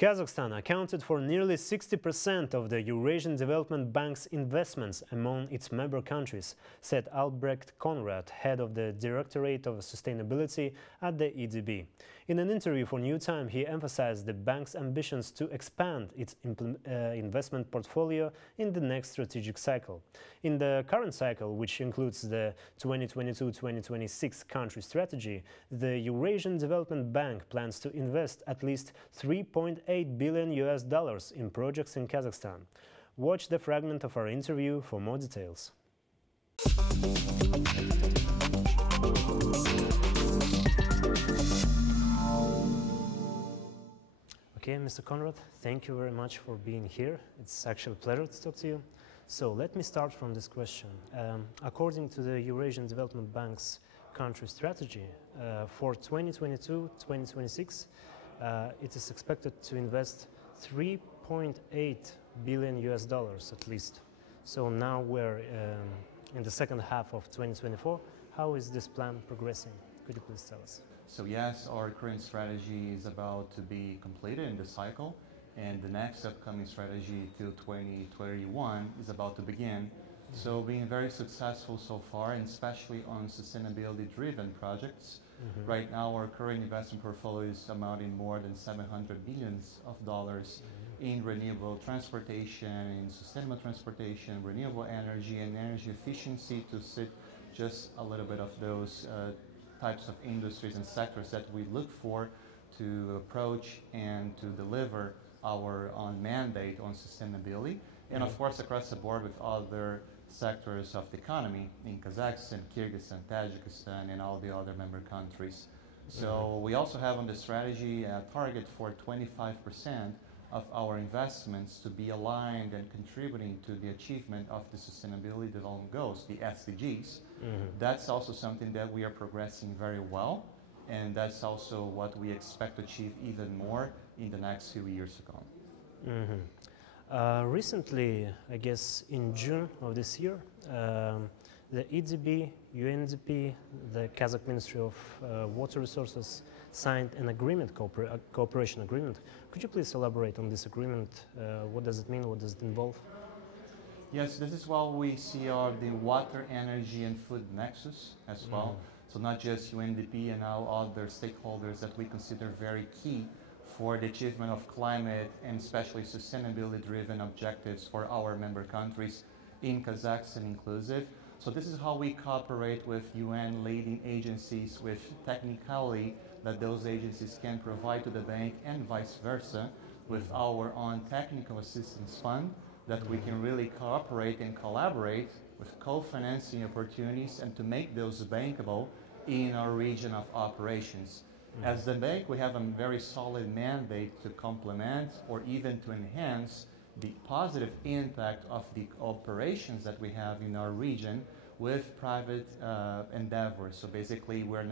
Kazakhstan accounted for nearly 60% of the Eurasian Development Bank's investments among its member countries, said Albrecht Conrad, head of the Directorate of Sustainability at the EDB. In an interview for New Time, he emphasized the bank's ambitions to expand its investment portfolio in the next strategic cycle. In the current cycle, which includes the 2022-2026 country strategy, the Eurasian Development Bank plans to invest at least $3.8 billion in projects in Kazakhstan. Watch the fragment of our interview for more details. Okay, Mr. Conrad, thank you very much for being here. It's actually a pleasure to talk to you. So let me start from this question. According to the Eurasian Development Bank's country strategy, for 2022-2026, it is expected to invest $3.8 billion at least. So now we're in the second half of 2024. How is this plan progressing? Could you please tell us? So yes, our current strategy is about to be completed in the cycle, and the next upcoming strategy till 2031 is about to begin. So being very successful so far, and especially on sustainability-driven projects. Right now, our current investment portfolio is amounting more than $700 billion in renewable transportation, in sustainable transportation, renewable energy, and energy efficiency, to cite just a little bit of those types of industries and sectors that we look for to approach and to deliver our own mandate on sustainability. And of course, across the board with other sectors of the economy in Kazakhstan, Kyrgyzstan, Tajikistan, and all the other member countries. So we also have on the strategy a target for 25% of our investments to be aligned and contributing to the achievement of the Sustainability Development Goals, the SDGs. That's also something that we are progressing very well, and that's also what we expect to achieve even more in the next few years to come. Recently, I guess in June of this year, the EDB, UNDP, the Kazakh Ministry of Water Resources signed an agreement, cooperation agreement. Could you please elaborate on this agreement? What does it mean? What does it involve? Yes, this is what we see are the water, energy, and food nexus as well. So not just UNDP and all other stakeholders that we consider very key for the achievement of climate and especially sustainability-driven objectives for our member countries, in Kazakhstan inclusive. So this is how we cooperate with UN leading agencies, with technicality that those agencies can provide to the bank, and vice versa, with our own technical assistance fund, that we can really cooperate and collaborate with co-financing opportunities and to make those bankable in our region of operations. As the bank, we have a very solid mandate to complement or even to enhance the positive impact of the operations that we have in our region with private endeavors. So basically, we're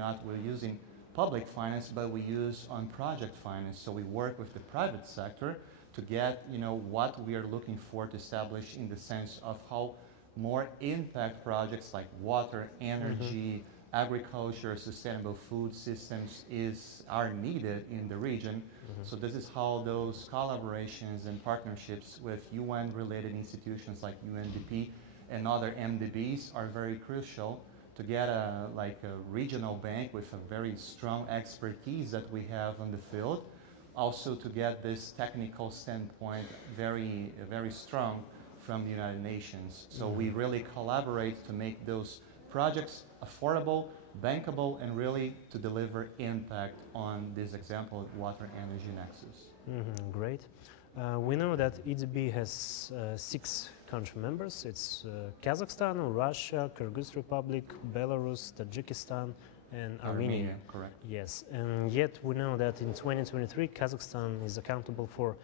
using public finance, but we use on project finance. So we work with the private sector to get what we are looking for to establish in the sense of how more impact projects like water, energy, agriculture, sustainable food systems are needed in the region. So this is how those collaborations and partnerships with UN-related institutions like UNDP and other MDBs are very crucial to get a regional bank with a very strong expertise that we have on the field. Also to get this technical standpoint very, very strong from the United Nations. So we really collaborate to make those projects affordable, bankable, and really to deliver impact on this example, water energy nexus. Great. We know that EDB has 6 country members. It's Kazakhstan, Russia, Kyrgyz Republic, Belarus, Tajikistan, and Armenia. Correct. Yes, and yet we know that in 2023, Kazakhstan is accountable for,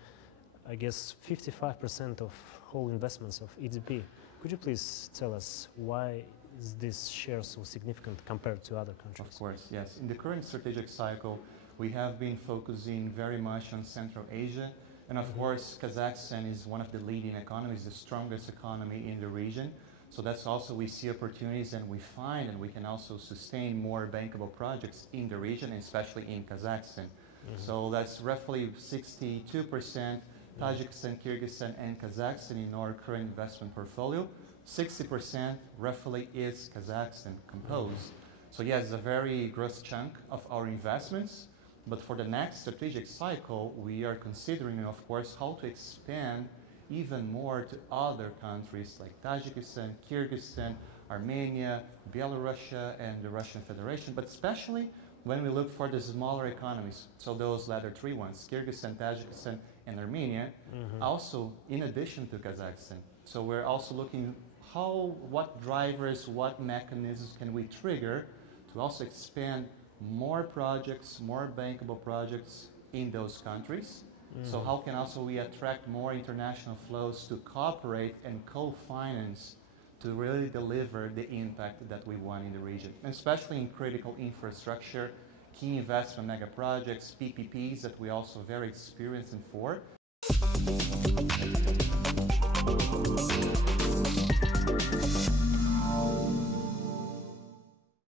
I guess, 55% of whole investments of EDB. Could you please tell us why is this share so significant compared to other countries? Of course, yes. In the current strategic cycle, we have been focusing very much on Central Asia. And of course, Kazakhstan is one of the leading economies, the strongest economy in the region. So that's also, we see opportunities and we find and we can also sustain more bankable projects in the region, especially in Kazakhstan. So that's roughly 62%, Tajikistan, Kyrgyzstan, and Kazakhstan in our current investment portfolio. 60% roughly is Kazakhstan composed. So yes, it's a very gross chunk of our investments, but for the next strategic cycle, we are considering, of course, how to expand even more to other countries like Tajikistan, Kyrgyzstan, Armenia, Belarus, and the Russian Federation, but especially when we look for the smaller economies, so those latter three ones, Kyrgyzstan, Tajikistan, and Armenia, also in addition to Kazakhstan. So we're also looking what drivers, what mechanisms can we trigger to also expand more projects, more bankable projects in those countries. So how can also we attract more international flows to cooperate and co-finance to really deliver the impact that we want in the region, especially in critical infrastructure, key investment mega projects, PPPs that we also very experienced in for.